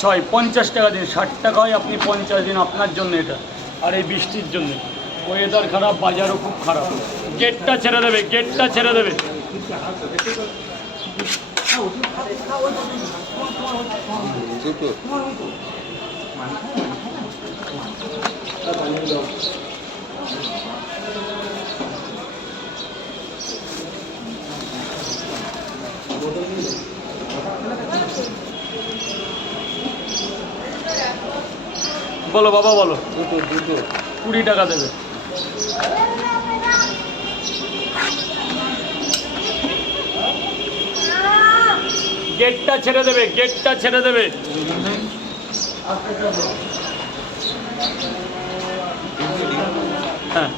6 50 টাকা দিন, 60 টাকা হয়, আপনি 50 দিন আপনার জন্য এটা। আর এই বৃষ্টির জন্য ওয়েদার খারাপ, বাজারও খুব খারাপ। গেটটা ছেড়ে দেবে, গেটটা ছেড়ে দেবে। বলো বাবা বলো। দুটো 20 টাকা দেবে। গেটটা ছেড়ে দেবে, গেটটা ছেড়ে দেবে। হ্যাঁ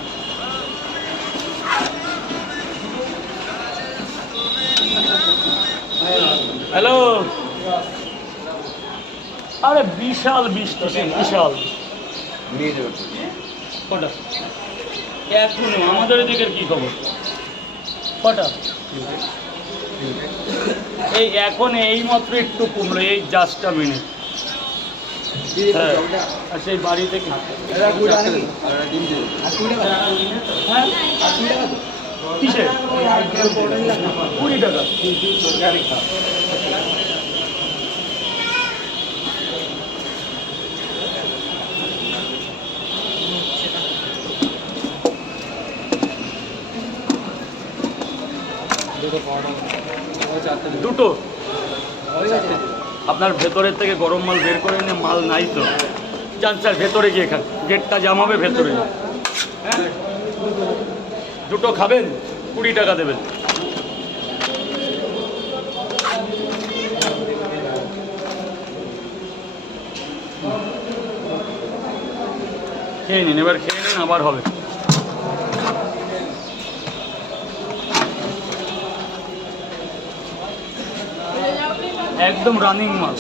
হ্যালো। আরে বিশাল বৃষ্টি, বিশাল। কটা এখনো? আমাদের এদিকের কি খবর? কটা? এই এখন এইমাত্র একটু কমলো, এই জাস্ট আ মিনিট। হ্যাঁ, আর সেই বাড়ি থেকে কিসে 20 টাকা। দুটো আপনার ভেতরের থেকে গরম মাল বের করে নিয়ে, মাল নাই তো। যান স্যার ভেতরে গিয়ে খান, গেটটা জাম হবে, ভেতরে দুটো খাবেন, 20 টাকা দেবেন। খেয়ে নিন, এবার খেয়ে নিন, আবার হবে। একদম রানিং মাল।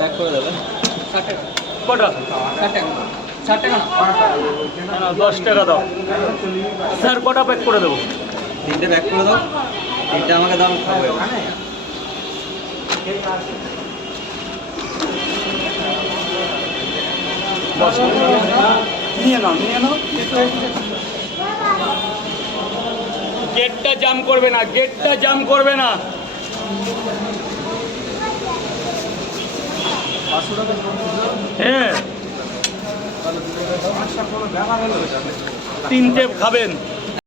প্যাক করে দেবে। কটা? 60 টাকা। 10 টাকা দাও স্যার। কটা প্যাক করে দেবো? 3টে প্যাক করে দাও। 3টে আমাকে দাও, খাবো। নিয়ে নাও, নিয়ে নাও। গেটটা জাম করবে না, গেটটা জাম করবে না। হ্যাঁ 3টে খাবেন।